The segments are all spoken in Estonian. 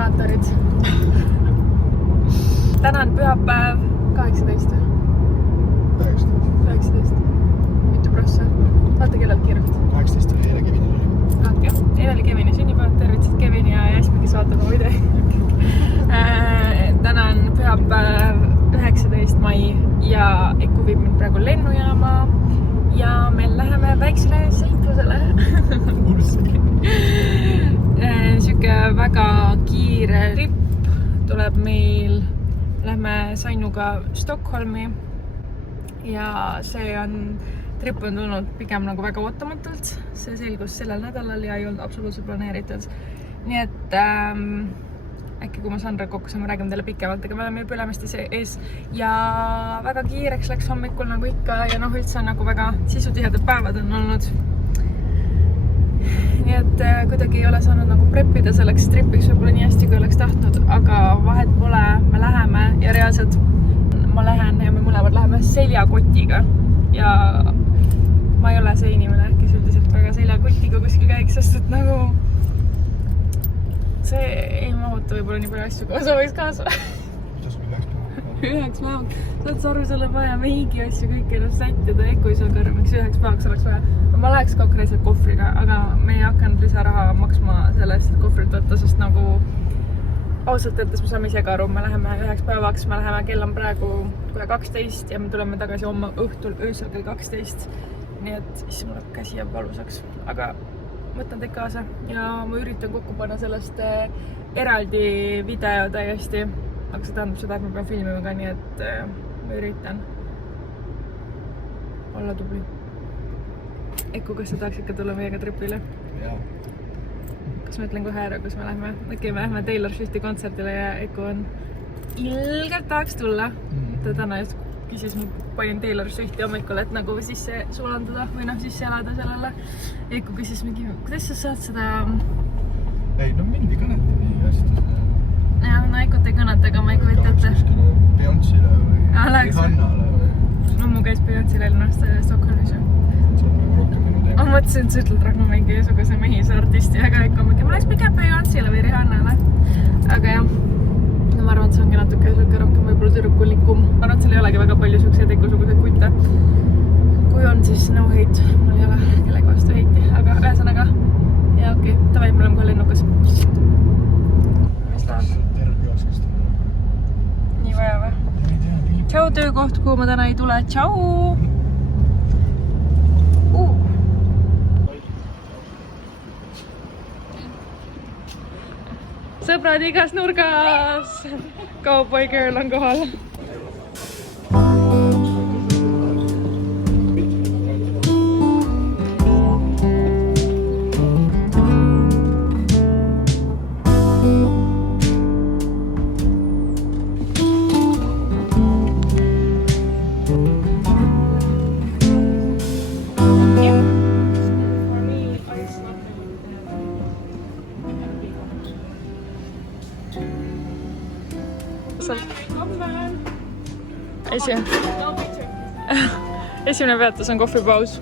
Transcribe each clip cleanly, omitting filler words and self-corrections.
donaatorid. Täna on pühapäev 18. 19. Mitu prossa? Vaata kellelt kirjut. 18 oli eile Kevinil oli. Okay. Eile oli Kevini sünnipäev, tervitsid Kevini ja Jasmi, kes vaatab mu video. Täna on pühapäev 19. mai ja Eku viib mind praegu lennujaama ja me läheme väiksele seiklusele. Siuke väga kiire trip tuleb meil. Lähme Sainuga Stockholmi ja see trip on tulnud pigem nagu väga ootamatult. See selgus sellel nädalal ja ei olnud absoluutselt planeeritud. Nii et äkki kui ma Sandra kokku saan, ma räägin teile pikemalt, aga me oleme juba Ülemiste ees ja väga kiireks läks hommikul nagu ikka ja üldse nagu väga sisutihedad päevad on olnud. Nii et kuidagi ei ole saanud nagu preppida selleks tripiks võib-olla nii hästi kui oleks tahtnud, aga vahet pole, me läheme ja reaalselt ma lähen ja me mõlemad läheme seljakotiga ja ma ei ole see inimene, kes üldiselt väga seljakotiga kuskil käiks, sest et nagu see ei mahuta võib-olla nii palju asju, kui sa võiks kaasa. Mida sul üheks päevaks? Saad sa aru, seal on vaja meigi asju kõik ennast sättida, Eku ei saa kõrva, miks üheks päevaks oleks vaja. Ma läheks konkreetselt kohvriga, aga me ei hakanud lisaraha maksma sellest, et kohvrit võtta, sest nagu ausalt öeldes me saame ise ka aru, me läheme üheks päevaks, me läheme, kell on praegu kohe 12 ja me tuleme tagasi homme õhtul öösel kell 12. Nii et siis mul käsi jääb valusaks, aga võtan teid kaasa ja ma üritan kokku panna sellest eraldi video täiesti, aga see tähendab seda, et ma pean filmima ka, nii et ma üritan olla tubli. Eku, kas sa tahaks ikka tulla meiega tripile? Jaa. Kas ma ütlen kohe ära, kus me lähme? Okei, me lähme Taylor Swifti kontserdile ja Eku on ilgelt tahaks tulla. Ta täna just küsis, ma panin Taylor Swifti hommikul, et nagu sisse sulanduda või sisse elada sellele. Eku küsis mingi, kuidas sa saad seda... Ei, mind ei kõneta nii hästi. Jah, Ekut ei kõneta, aga ma ei kujuta ette. Kuskile Beyoncé'le või Rihannale või... Mu käis Beyoncé'le ennast Stockholmis. Ma mõtlesin, et sa ütled rohkem mingi iisuguse mehise artisti, aga ikka ma läks pigem Beyoncé'le või Rihannale. Aga jah, ma arvan, et see ongi natuke rohkem võib-olla tüdrukulikum. Ma arvan, et seal ei olegi väga palju siukseid Eku-suguseid kutte. Kui on, siis no hate. Mul ei ole kellega vastu heiti, aga ühesõnaga ja okei, tavai, me oleme kohe lennukas. Mis läheb? Nii vaja või? Tšau töökoht, kuhu ma täna ei tule. Tšau! Sõbrad igas nurgas! Cowboy girl on kohal. Esimene peatus on kohvipaus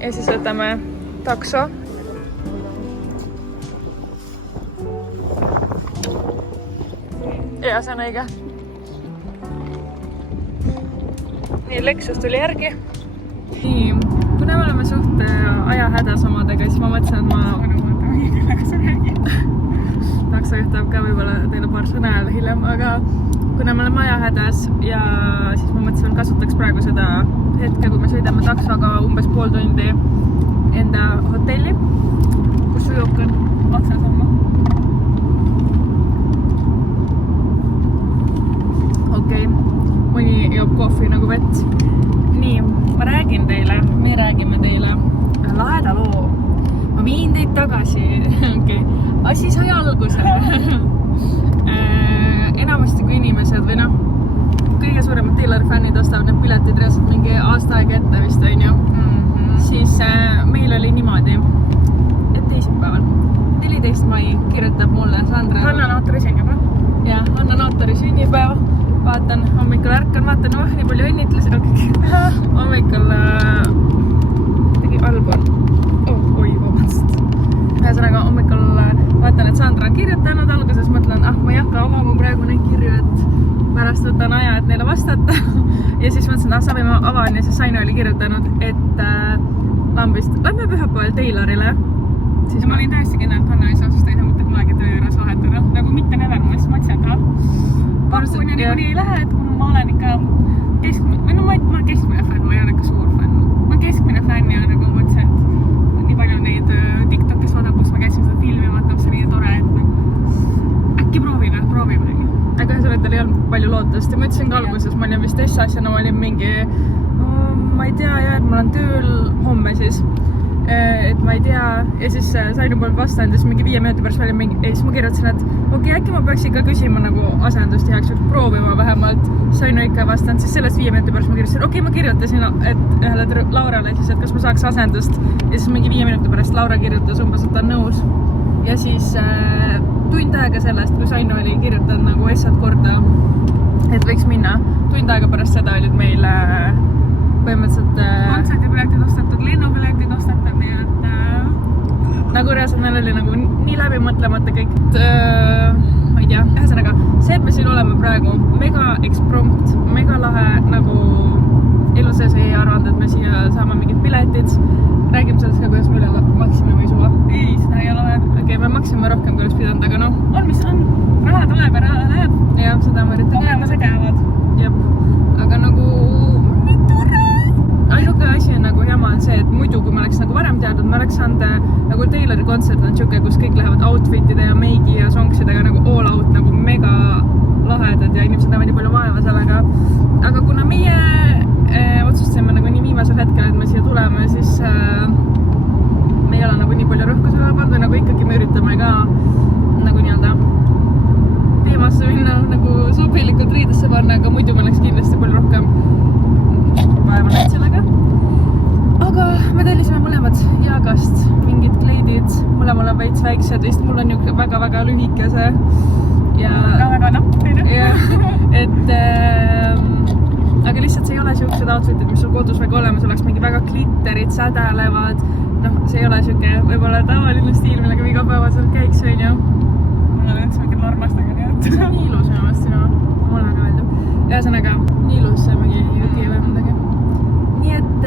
ja siis võtame takso. Ja see on õige. Nii, Lexus tuli järgi. Nii, kuna me oleme suht ajahädas omadega, siis ma mõtlesin, et ma taksojuht tahab ka võib-olla teile paar sõna jälle hiljem, aga kuna me oleme ajahädas ja siis ma mõtlesin, et kasutaks praegu seda hetke, kui me sõidame taksoga umbes pool tundi enda hotelli, kus ujubk on otsas oma. Okei, mõni joob kohvi nagu vett. Nii, me räägime teile laheda loo. Ma viin teid tagasi. Okei, asi sai alguse. Enamasti kui inimesed või kõige suuremad Taylor fännid ostavad need piletid reaalselt mingi aasta aega ette vist on ju. Siis meil oli niimoodi, et teisipäeval 14. mai kirjutab mulle Sandra Hanna Nootori sünnipäev. Ja, Hanna Nootori sünnipäev. Vaatan, hommikul ärkan, vaatan, nii palju õnnitlusi. Hommikul tegi album. Oi, vabandust. Ühesõnaga, hommikul vaatan, et Sandra on kirjutanud aga ma praegu näin kirju, et pärast võtan aja, et neile vastata ja siis mõtlesin, et saame avan ja siis Saino oli kirjutanud, et lambist, lähme pühapäeval Taylorile. Siis ma olin täiesti kindel, et Hanna ei saa, sest ta ei saa mõtte kunagi töö juures vahetada. Nagu mitte never, ma lihtsalt mõtlesin, et pakun ja niikuinii ei lähe, et kui ma olen ikka keskmine, või no ma keskmine fänn, ma ei ole ikka suur fänn. Ma keskmine fänn ja nagu mõtlesin, et nii palju neid TikTokis vaadab, kus ma käisin seda filmi vaatama, see oli nii tore, et äkki proovime. Aga ühesõnaga ei olnud palju lootust ja ma ütlesin ka alguses, ma olin vist asjana, ma olin mingi, ma ei tea jah, et ma olen tööl homme siis, et ma ei tea ja siis Sainu polnud vastanud ja siis mingi 5 minuti pärast olin mingi, ja siis ma kirjutasin, et okei, äkki ma peaks ikka küsima nagu asendust ja proovima vähemalt. Sainu ikka vastanud, siis sellest 5 minuti pärast ma kirjutasin, okei, ma kirjutasin et ühele Laurale siis, et kas ma saaks asendust ja siis mingi 5 minuti pärast Laura kirjutas umbes, et ta on nõus ja siis tund aega sellest, kui Sainu oli kirjutanud nagu essad korda, et võiks minna. Tund aega pärast seda olid meil põhimõtteliselt kontserdipiletid ostetud, lennupiletid ostetud, nii et nagu reaalselt meil oli nagu nii läbi mõtlemata kõik, ma ei tea, ühesõnaga see, et me siin oleme praegu mega eksprompt, mega lahe, nagu elu sees ei arvanud, et me siia saame mingid piletid. Räägime sellest ka, kuidas me üle maksime või suva? Ei, seda ei ole veel. Okei, me maksime rohkem, kui oleks pidanud, aga noh. On, mis on? Raha tuleb ja raha läheb. Jah, seda ma üritan. Olemused jäävad. Jep, aga nagu nii tore. Ainuke asi on nagu jama on see, et muidu, kui ma oleks nagu varem teadnud, ma oleks saanud nagu Taylori kontsert on siuke, kus kõik lähevad outfitide ja meigi ja songsidega nagu all out, nagu mega lahedad ja inimesed näevad nii palju vaeva sellega. Aga kuna meie otsustasime nagu nii viimasel hetkel, et me siia tuleme, siis me ei ole nagu nii palju rõhku selle pandu, nagu ikkagi me üritame ka nagu nii-öelda teemasse minna nagu sobilikult riidesse panna, aga muidu me oleks kindlasti palju rohkem vaeva näid sellega. Aga me tellisime mõlemad Jaagast mingid kleidid, mõlemal on veits väiksed, vist mul on ju väga-väga lühikese ja väga nappine. Et aga lihtsalt see ei ole siuksed outfitid, mis sul kodus väga olemas oleks, mingi väga glitterid, sädelevad, noh, see ei ole siuke võib-olla tavaline stiil, millega me igapäevaselt käiks, on ju. Mul on üldse mingid larmastega nii, et see on nii ilus minu meelest, mulle väga meeldib. Ühesõnaga, nii ilus see mingi juti või midagi. Nii et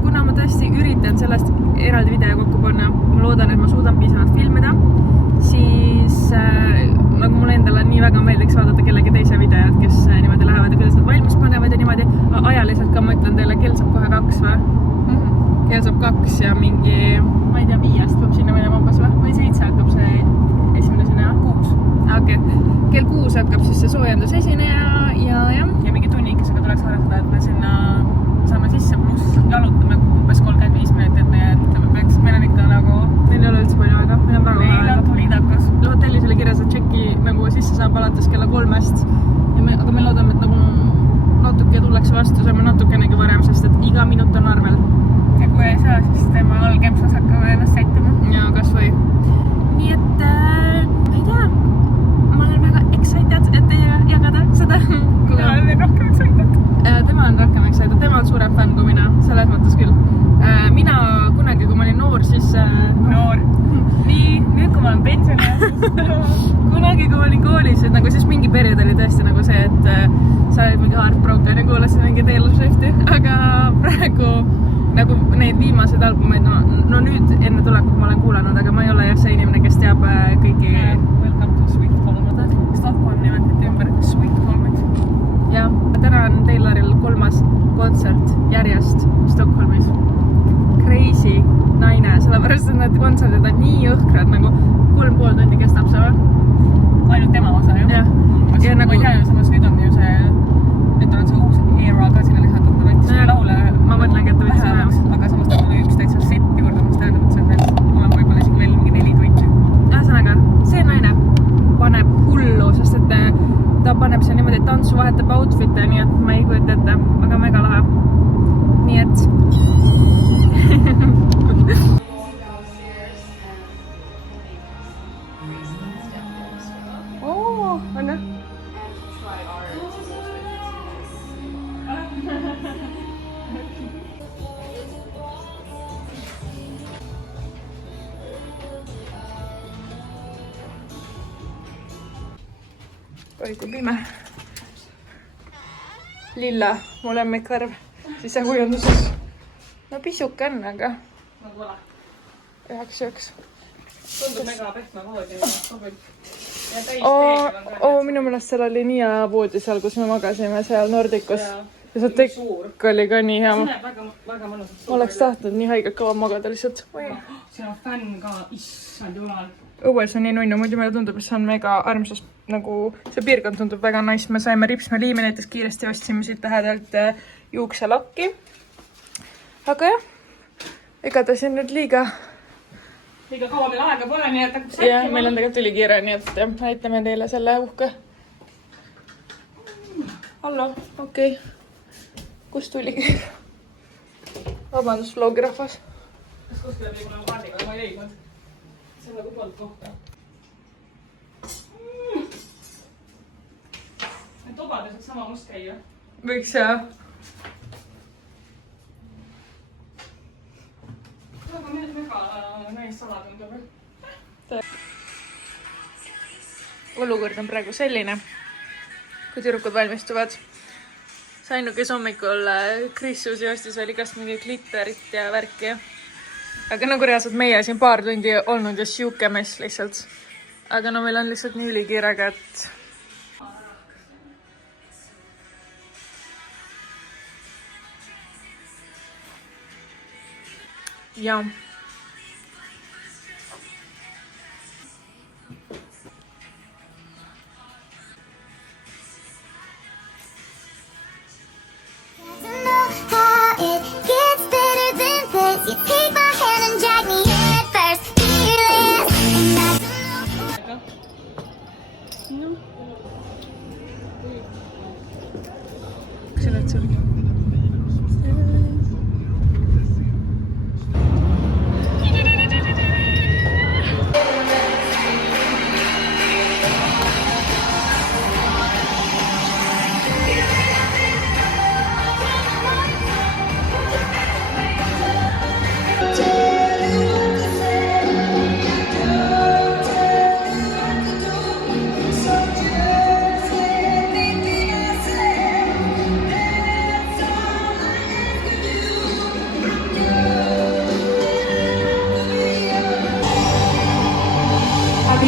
kuna ma tõesti üritan sellest eraldi video kokku panna, ma loodan, et ma suudan piisavalt filmida, siis nagu mulle endale nii väga meeldiks vaadata kellegi teise videod, kes niimoodi lähevad ja kuidas nad valmis panevad ja niimoodi. Ajaliselt ka ma ütlen teile, kell saab kohe 2 või? Kell saab 2 ja mingi, ma ei tea, 5 peab sinna minema umbes või 7 hakkab see esimene esineja? 6. Okei. Kell 6 hakkab siis see soojendus esineja ja jah. Ja mingi tunnikesega tuleks arvestada, et me sinna saame sisse, pluss jalutame umbes 35 minutit, nii et meil on ikka nagu meil ei ole üldse palju aega, meil on väga meil on tulidakas. Hotellis oli kirjas, et tšeki nagu sisse saab alates kella 3-st ja aga me loodame, et nagu natuke tullakse vastu, saame natukenegi varem, sest et iga minut on arvel. Ja kui ei saa, siis teeme allkempsas hakkame ennast sättima. Ja kas või. Nii et ma ei tea, ma olen väga excited, et teie jagada seda. Mina olen veel rohkem excited. Tema on rohkem excited, tema on suurem fänn kui mina, selles mõttes küll. Mina kunagi, kui ma olin noor, siis noor. Nii, nüüd kui ma olen pensionär. Kunagi, kui ma olin koolis, et nagu siis mingi periood oli tõesti nagu see, et sa olid mingi heartbroken ja kuulasid mingi Taylor Swifti, aga praegu nagu neid viimaseid albumeid, no nüüd enne tulekut ma olen kuulanud, aga ma ei ole jah see inimene, kes teab kõiki. Welcome to Swiftholm. Stockholm nimetati ümber Swiftholmiks. Ja, täna on Tayloril 3. kontsert järjest Stockholmis. Crazy naine, sellepärast, et need kontserdid on nii õhkrad, nagu 3,5 tundi kestab see või? Ainult tema osa, jah? Jah. Ja nagu... Ma ei tea, samas nüüd on ju see, nüüd on see uus era ka sinna lisatud, ma võttis no, laule. Ma mõtlengi, et ta võttis vähemaks. Aga samas ta tuli üks täitsa set juurde, mis tähendab, et see on veel, olen võib-olla isegi veel mingi 4 tundi. Ühesõnaga, see naine paneb hullu, sest et ta paneb see niimoodi tantsu, vahetab outfit'e, nii et ma ei kujuta ette, aga mega lahe. Nii et on jah? oi kui pime. Lilla, mu lemmikvärv sisekujunduses. No pisuke on, aga nagu ala. 9-1. Tundub mega pehme voodi. Ja täis minu meelest seal oli nii hea voodi seal, kus me magasime seal Nordicus. Ja see tekk oli ka nii hea. See näeb väga mõnusalt. Ma oleks tahtnud nii haigelt kaua magada lihtsalt. Siin on fänn ka, issand jumal. Õues on nii nunnu, muidu meile tundub, et see on mega armsas, nagu see piirkond tundub väga nice. Me saime ripsmeliimi näiteks kiiresti ostsime siit lähedalt juukselakki. Aga jah, ega ta siin nüüd liiga kaua meil aega pole, nii et hakkab sättima. Jah, meil on tegelikult ülikiire, nii et näitame teile selle uhke. Hallo, okei. Kust tuli kiire? Vabandust, vlogirahvas. Kas kuskile tuli mulle kaardiga, ma ei leidnud. See on nagu poolt kohta. Need tubades võiks sama must käia. Võiks jah. Aga meil väga näis sala tundub. Olukord on praegu selline, kui tüdrukud valmistuvad. Sainu, kes hommikul Krissus joostis oli igast mingi glitterit ja värki. Aga nagu reaalselt meie siin paar tundi olnud ja siuke mess lihtsalt. Aga no meil on lihtsalt nii ülikiirega, et... Ja.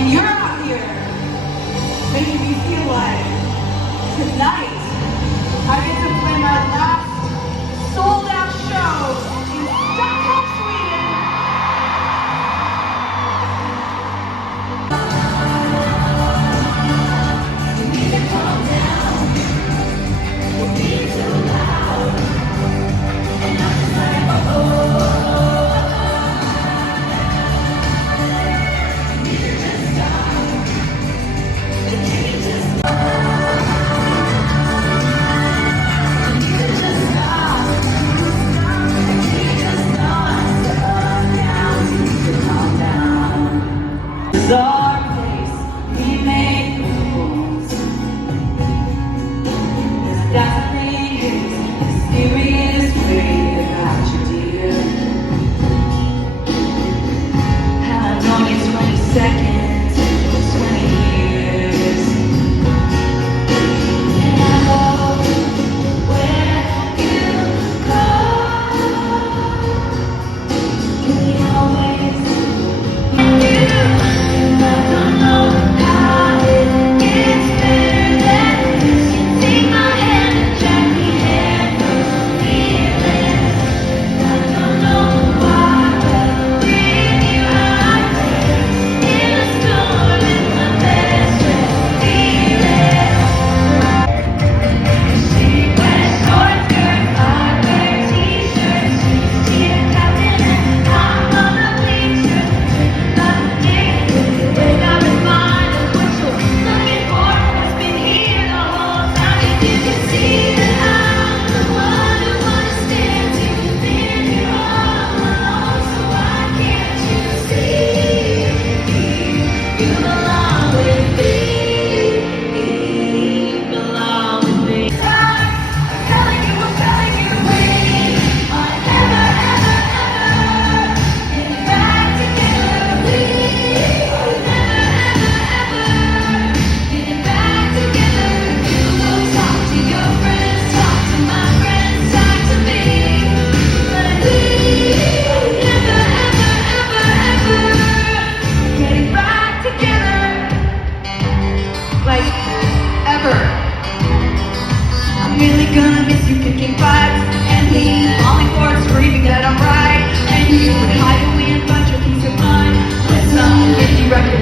You're out here making me feel like tonight I get to play my last sold-out show in Stockholm, Sweden. You need to calm down. You're being too loud. And I'm just like, dark place we made rules. There's definitely a serious way about you, dear. And I've known you 20 seconds, 20 years. And I know where you go. Can we always you?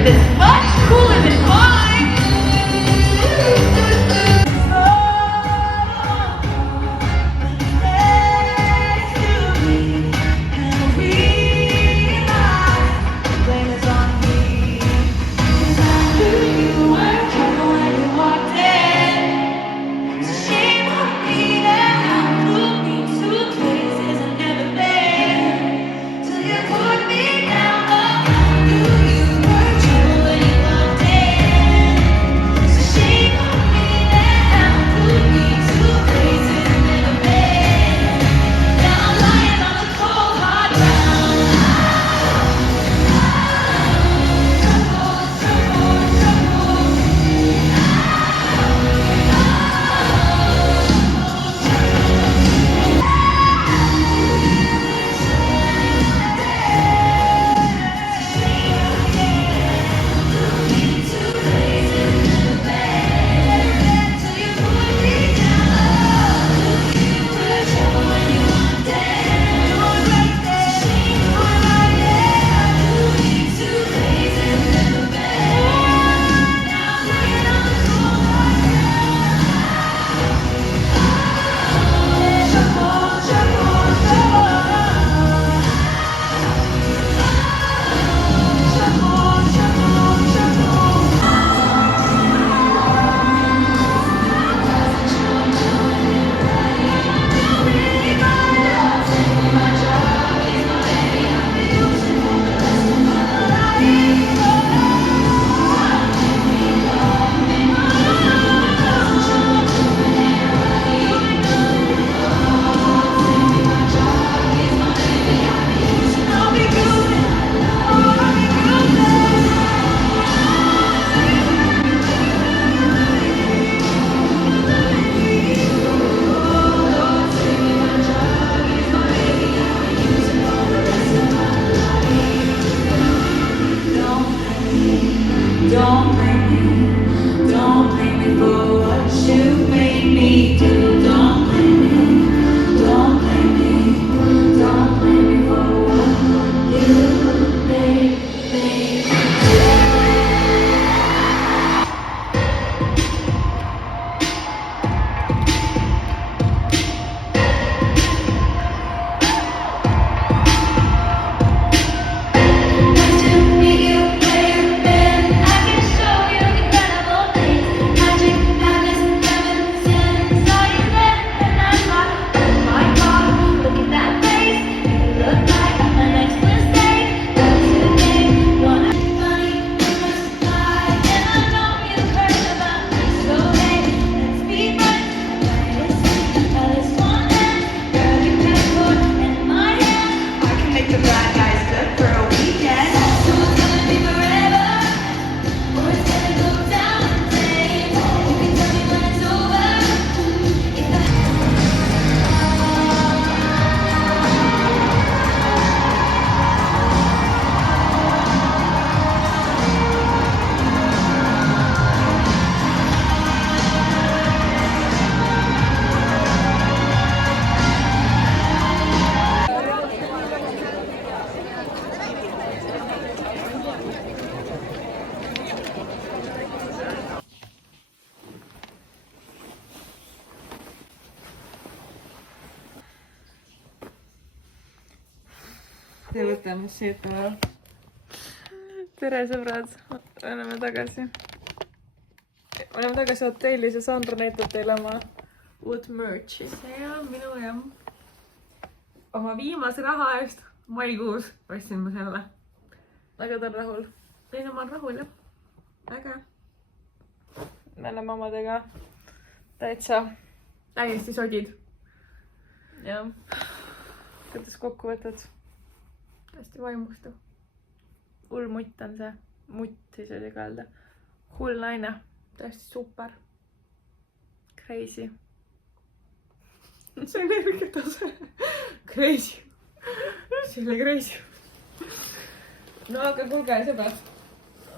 is much cooler than mine. Don't blame me for what you made me do. Don't blame me for what you made me do. Nice to meet you, where you've been. I can show you incredible things. Magic, madness, heaven, sin. Saw you then, and I thought, oh my God, look at that face. You look like my next mistake. What's your name? Wanna be funny, humorous, fly. And I know you've heard about me, so hey, let's be friends. Let's see how this one ends. Girl, you can put in my hand. I can make the bad guys good for a weekend. So it's gonna be forever, or it's gonna go down in flames. You can tell me when it's over. If the ja võtame siit ära. tere sõbrad, oleme tagasi hotellis ja Sandra näitab teile oma uut merch'i. see on minu ja oma viimase raha eest maikuus ostsin ma selle. väga ta on rahul. teine ma olen rahul jah. äge. me oleme omadega täiesti sodid. jah. kuidas kokku võtad? hästi vaimustav. hull mutt on see. Mutt siis oli ka öelda. Hull naine. täiesti super. Crazy. see energiatase. Crazy. see oli crazy. no aga kuulge sõbrad.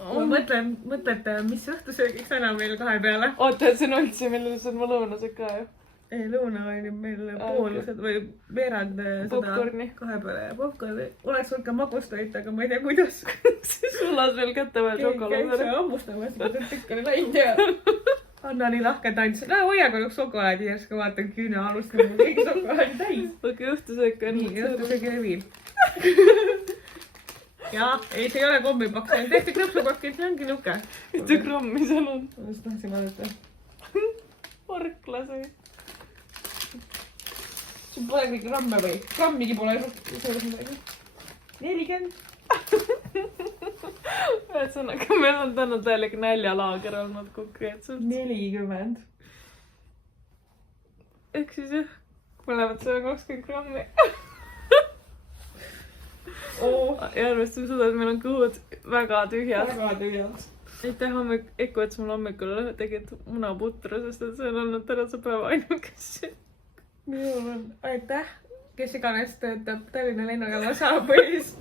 ma mõtlete, mis õhtusöögiks täna meil kahe peale. oota, see on üldse, meil on lõunased ka ju. ei, lõuna oli meil pool või veerand Popcorni. seda 2 peale ja popcorni. Oleks võinud ka magust hoida, aga ma ei tea, kuidas. Sulas veel kätte veel šokolaad. Käib hammustamas, et tükk oli läinud ja Anna nii lahke tants. No hoia korraks šokolaadi järsku, vaatan küüne alust, kõik šokolaadi täis. Aga õhtusöök on. Nii, õhtusöögi reviil. Jah, ei, see ei ole kommipaks, see on tehti krõpsupakid, see ongi nuke. Mitu grammi seal on? Ma just tahtsin vaadata. Orkla see. Sul polegi gramme või? Grammigi pole selles midagi. 40. Ühesõnaga, meil on täna täielik näljalaager olnud konkreetselt. 40. Ehk siis jah, mõlemad sööme 20 grammi. Ja arvestame seda, et meil on kõhud väga tühjad. Väga tühjad. Aitäh Eku, et sa mul hommikul tegid munaputru, sest et see on olnud tänase päeva ainukese. Minul on aitäh, kes iganes töötab Tallinna lennujaama Saabõis.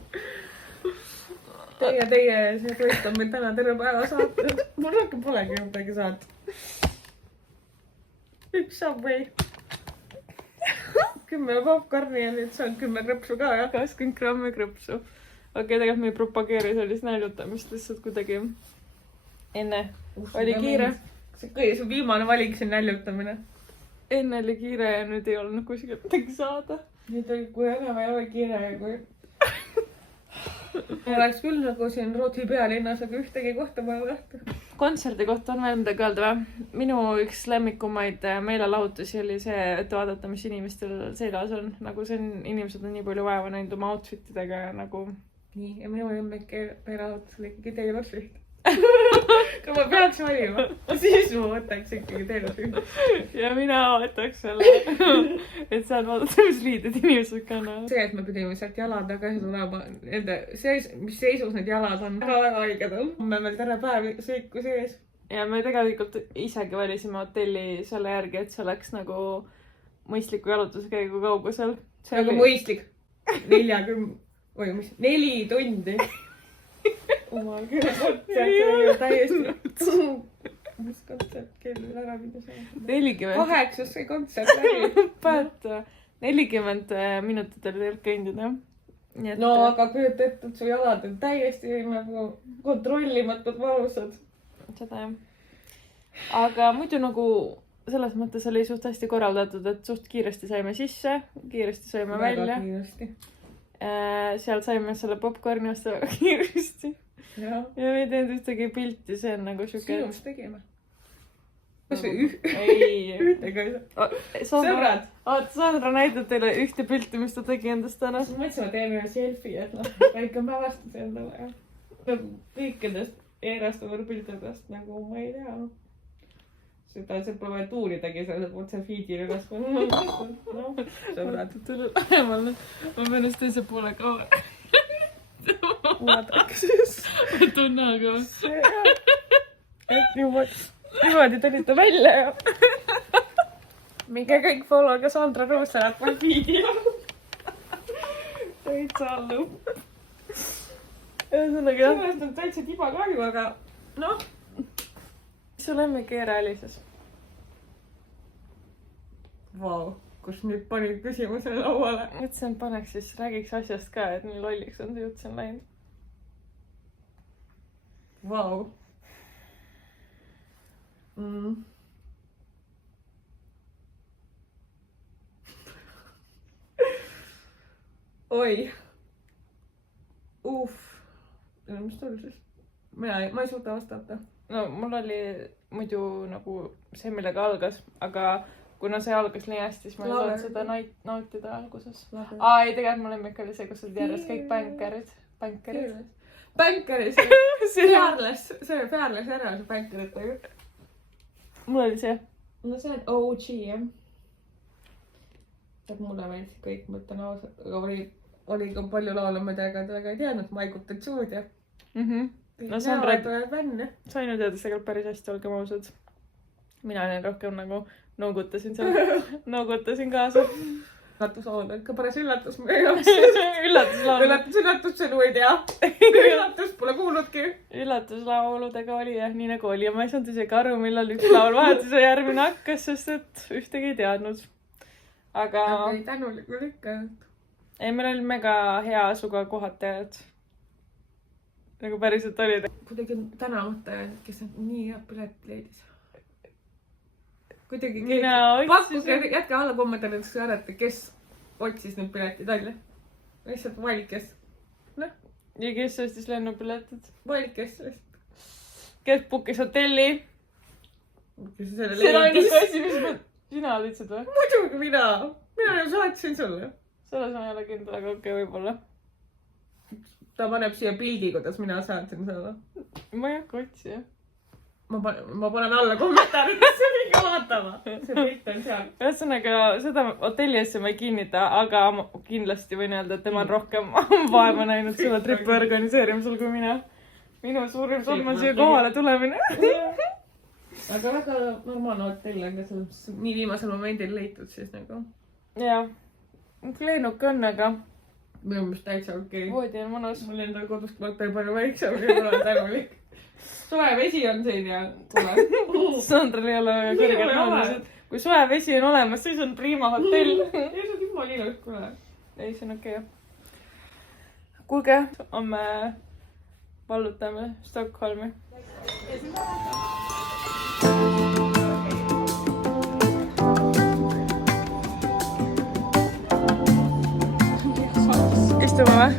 Teie see toit on meil täna terve päeva saatnud. Mul rohkem polegi midagi saata. 1 Subway. 10 popcorni ja nüüd saan 10 krõpsu ka, jah. 20 grammi krõpsu. Okei, tegelikult me ei propageeri sellist näljutamist, lihtsalt kuidagi enne oli kiire. See viimane valik, see näljutamine. Enne oli kiire ja nüüd ei olnud kuskilt midagi saada. Nüüd oli, kui enam ei ole kiire ja kui... Oleks küll nagu siin Rootsi pealinnas, aga ühtegi kohta ma ei lähtu. Kontserdi kohta on veel midagi öelda või? Minu üks lemmikumaid meelelahutusi oli see, et vaadata, mis inimestel seljas on. Nagu see on, inimesed on nii palju vaeva näinud oma outfitidega ja nagu... Nii, ja minu lemmik meelelahutus oli ikkagi Taylor Swift. Kui ma peaks valima, siis ma võtaks ikkagi Taylor Swift. Ja mina võtaks selle, et saad vaadata, mis riided inimesed kannavad. See, et me pidime sealt jalad tagasi tulema, mis seisus need jalad on, väga haiged on. Me meil terve päev sõiku sees. Ja me tegelikult isegi valisime hotelli selle järgi, et see oleks nagu mõistliku jalutuskäigu kaugusel. Nagu mõistlik. 4 tundi. Oma küll kontsert oli ju täiesti... Mis kontsert kell ära mida see? 40. 8 see kontsert läbi. Päeta. 40 minutit oli teil kõndida. No aga kujuta ette, et su jalad on täiesti nagu kontrollimatud valusad. Seda jah. Aga muidu nagu selles mõttes oli suht hästi korraldatud, et suht kiiresti saime sisse, kiiresti saime välja. Väga kiiresti. Seal saime selle popcorni osta väga kiiresti. Ja me ei teinud ühtegi pilti, see on nagu šuke. Sinust tegime. Kas või ühtega ei saa. Sõbrad! Sandra näitab teile ühte pilti, mis ta tegi endast täna. Ma mõtlesin, ma teen ühe selfie, et noh, väike mävastus endale. Kõikidest erastuvad piltidest nagu, ma ei tea. Seda see provetuuri tegi selles otse feedile kasvanud. No, sõbrad. Lähemal, ma pean just teise poole ka. Vaadake siis. Tunne aga. Et niimoodi tulite välja ja. Minge kõik follow ka Sandra Ruusalat ma feedile. Täitsa allu. Ühesõnaga jah. Sellest on täitsa tiba kahju, aga noh. Mis su lemmikeere oli siis? Vau, kus nüüd panid küsimusele lauale. Mõtlesin, paneks siis, räägiks asjast ka, et nii lolliks on see jutt siin läinud. Vau. Oi. Mis tuli siis? Ma ei suuta vastata. No mul oli muidu nagu see, millega algas, aga kuna see algas nii hästi, siis ma ei saanud seda nautida alguses. Ei, tegelikult mu lemmik oli see, kus olid järjest kõik bänkerid. Bänkerid, see Pearles ära see bänkeritega. Mul oli see. No see on OG, jah. Mulle meeldis kõik, ma ütlen ausalt, aga oli ka palju laulu, ma väga ei teadnud, Maigutat suud ja No Sandra tuleb vänne. Sain ju teada tegelikult päris hästi, olgem ausad. Mina olin rohkem nagu noogutasin kaasa. üllatuslaul, ikka paras üllatus mu jaoks. Üllatuslaul. Üllatussõnu ei tea. Üllatust pole kuulnudki. Üllatuslauludega oli jah, nii nagu oli ja ma ei saanud isegi aru, millal üks laul vahetus ja järgmine hakkas, sest et ühtegi ei teadnud. Aga ei tänulikul ikka. ei, meil oli mega hea suga kohatajaid. Nagu päriselt oli. Kuidagi tänavata, kes on nii hea pilet leidis. Kuidagi Mina pakkuge, jätke alla kommentaarideks arvata, kes otsis need piletid välja. Lihtsalt valikes. Noh, ja kes ostis lennupiletid? valikes. Kes bookis hotelli? Kes selle See on leidis. ainult asi, mis ma... Sina olidsid või? Muidugi mina ju saatsin sulle. Selles ma ei ole kindel, aga okei, võib-olla. Ta paneb siia pildi, kuidas mina saatsin sulle. Ma ei hakka otsija. Ma panen alla kommentaaridesse mingi vaatama. See pilt on seal. Ühesõnaga, seda hotelli asja ma ei kinnita, aga ma kindlasti võin öelda, et tema on rohkem vaeva näinud selle tripi organiseerimisel kui mina. Minu suurim solm on siia kohale tulemine. Aga väga normaalne hotell on ka selles nii viimasel momendil leitud siis nagu. Jaa. Leenuk on, aga Minu meelest täitsa okei. voodi on mõnus. Mul endal kodust korteri palju väiksem ja mul on tänulik. Soe vesi on siin ja tuleb. Sandril ei ole väga kõrged nõudmised. Kui soe vesi on olemas, siis on Prima hotell. Ei, see on ilma ilus, kuule. Ei, see on okei. Kuulge, homme vallutame Stockholmi. Istume või?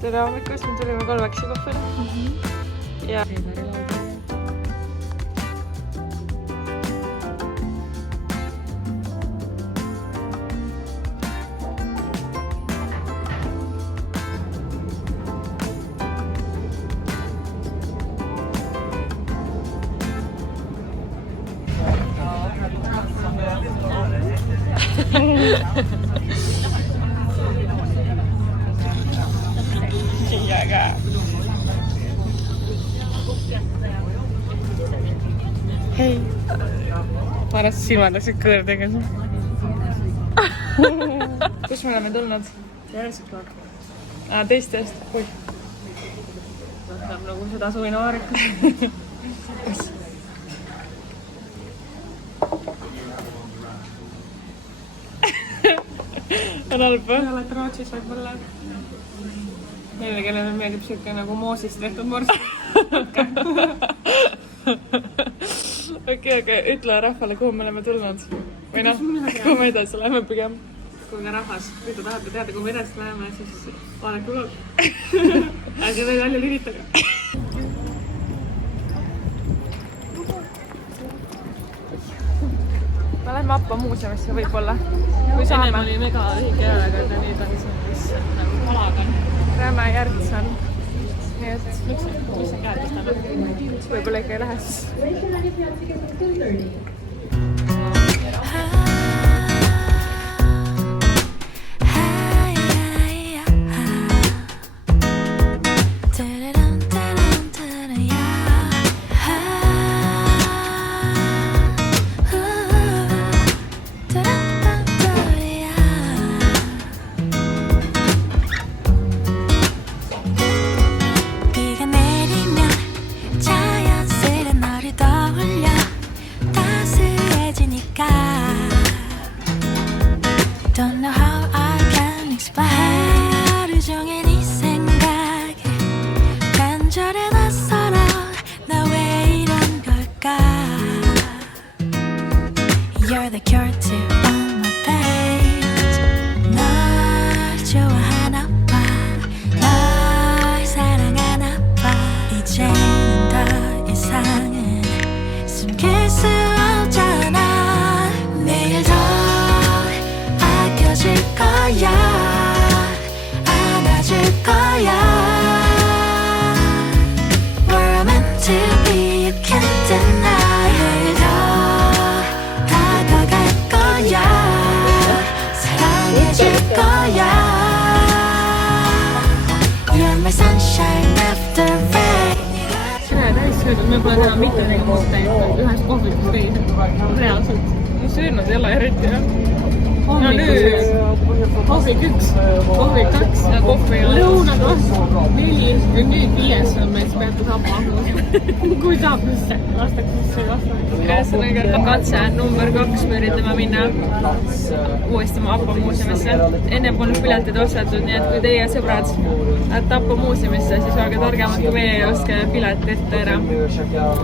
Tere hommikust, me tulime kolmeksi kohvile. Ja hei. Ma arvasin, silmad läksid kõõrdega. Kus me oleme tulnud? Järjest Teistest. Kui? võtab nagu seda suvine vaarikus. On halb või? Sa oled Rootsis võib-olla. Neile, kellele meeldib siuke nagu moosist tehtud morsk. Okei, ütle rahvale, kuhu me oleme tulnud. Või noh, kuhu me edasi läheme pigem. Kuulge rahvas, kui te tahate teada, kuhu me edasi läheme, siis vaadake vlog. Ärge veel välja lülitage. Me läheme Appa muuseumisse võib-olla. Kui saame. Ennem oli mega õige ajaga, aga nüüd on see nagu palagan. Räme järgs on. Nii et Mis on käedest? võib-olla ikka ei lähe siis. Don't know how I can explain 하루 종일 네 생각에 간절해 낯설어 나 왜 이런 걸까 You're the cure to all my pains 널 좋아하나 봐 널 사랑하나 봐 이제는 더 이상은 숨길 수 없잖아 내일 더 안아줄 거야 안아줄 거야 We're meant to be you can't deny 내일 더 다가갈 거야 me pole täna mitte midagi muud teinud, ühest kohvikust teise. Reaalselt. ma söönud ei ole eriti jah. Kohvik 1, kohvik 2 ja kohvi ei ole. lõunad vastu 4 ja nüüd 5 on meil peatud Aba. kui saab üldse, lastakse sisse vastu. ühesõnaga katse number 2, me üritame minna uuesti Aba muuseumisse. Enne polnud piletid ostetud, nii et kui teie sõbrad lähete Aba muuseumisse, siis olge targemad kui meie ja ostke pilet ette ära.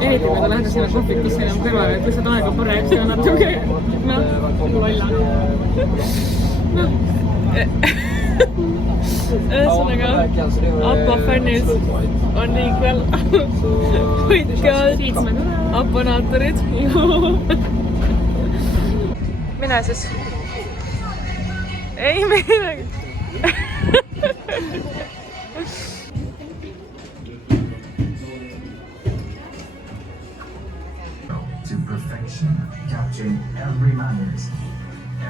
eriti kui te lähete sinna kohvikusse enam kõrvale, et lihtsalt aega paremaks ja natuke lollad. ühesõnaga Aba fännid on liikvel. hoidke abonaatorid. mine siis. ei midagi. To perfection, capturing every mannerism,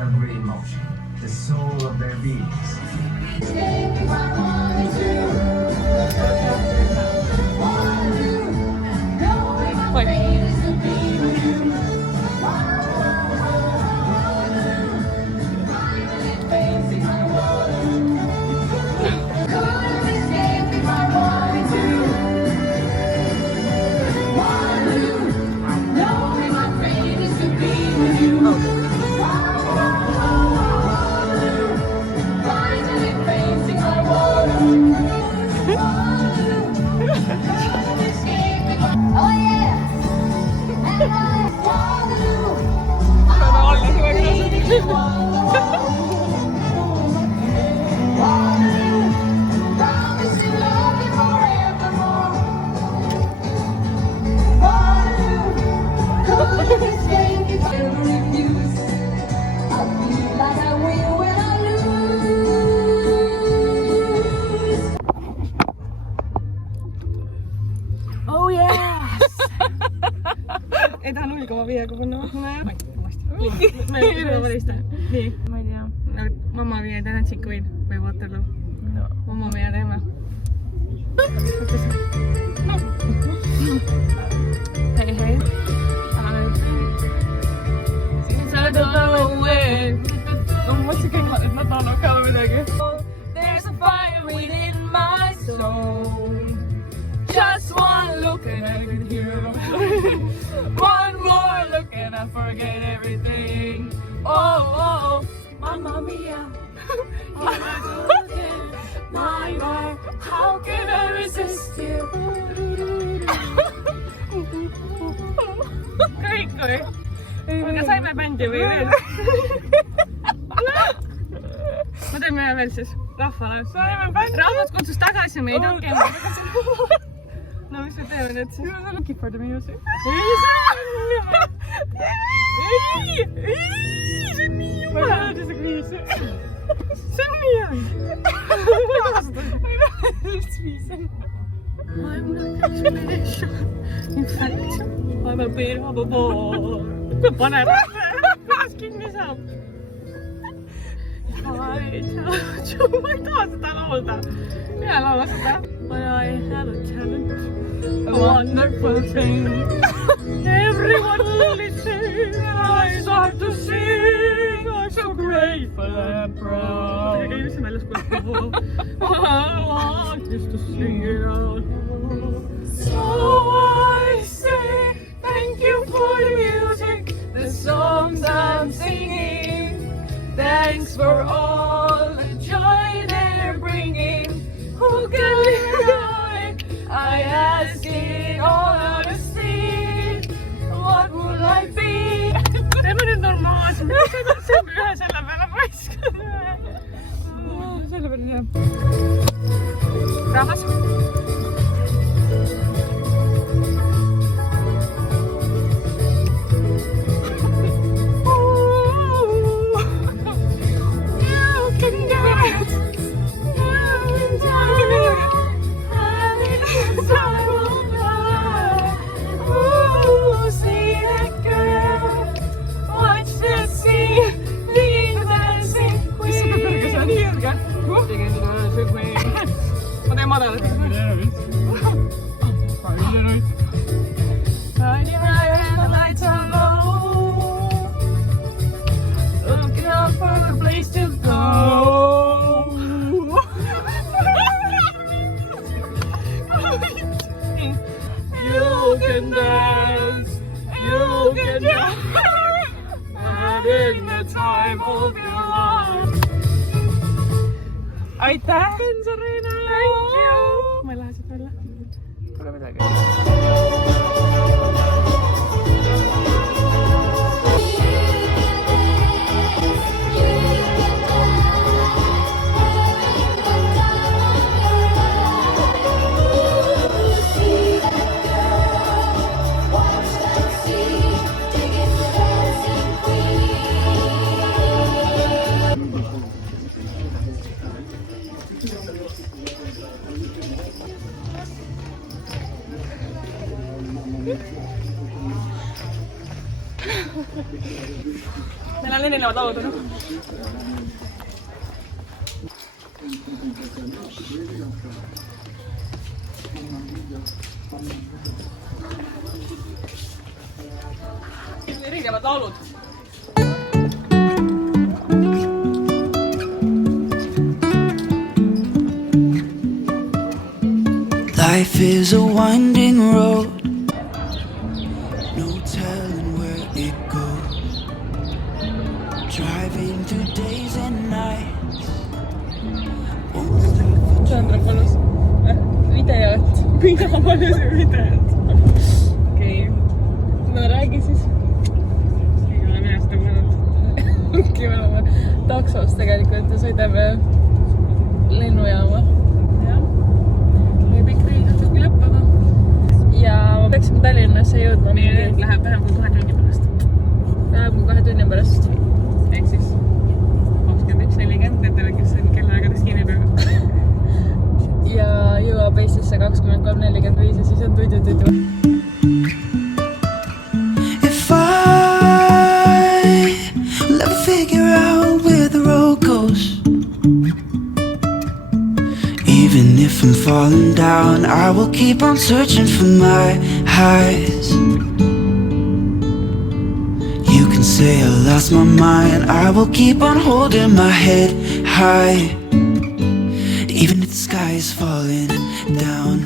every emotion, the soul of their beings. Oh yes! ei taha 0,5-ga panna. ma ei tea valista. nii. ma ei tea. Mamma Mia Dancing Queen või Waterloo. Mamma Mia teeme. hei, hei. sa don't win. ma mõtlesin kõik, et ma tahan ka midagi. There's a fire within my soul. Just one look and I can hear. One more look and I forget everything. Oh, Mamma Mia. My, how can I resist you? kõik või? aga saime bändi või veel? ma teeme ühe veel siis rahvale. rahvas kutsus tagasi meid, okei. no mis me teeme nüüd siis? Looking for the music. ei, see on nii jumala. ma ei tea, see kriis. see on nii hea. lihtsalt viis on. I'm not special. In fact, I'm a bit of a boy. kui paneb, kuidas kinni saab? ma ei taha seda laulda. mina laulan seda. But I have a talent, a wonderful thing. Everyone listen, I start to sing. I'm so grateful and proud. Aga käime siin väljas kuulda. I want just to sing it out. So I say thank you for the music, the songs I'm singing. Thanks for all the joy they're bringing. Who can deny it? I ask in all honesty. What would I be? Teeme nüüd normaalselt. See on ühe selle peale paiskan. Selle peale jah. Rahvas. broken down. And in the time of your life. Aitäh, Pensareena! Thank you! Ma ei lähe siit välja. Pole midagi. Meil on erinevad laud, noh. Erinevad laulud. Life is a winding road. No telling where it goes. Driving through days and nights. Sandra palus videot. Mina palusin videot. Okei. No räägi siis. Ei ole mina seda mõelnud. Okei, me oleme taksos tegelikult ja sõidame lennujaama. Jah. Meie pikk reis hakkab küll lõppema. Ja ma peaksime Tallinnasse jõudma. Meie läheb vähem kui 2 tunni pärast. Vähem kui 2 tunni pärast. Ehk siis 21.40 nendele, kes on kellaaegadest kinni peavad. Ja jõuab Eestisse 23.45 ja siis on tudu. If I will ever figure out where the road goes, even if I'm falling down, I will keep on searching for my highs. You can say I lost my mind, I will keep on holding my head high, even if the sky is falling down.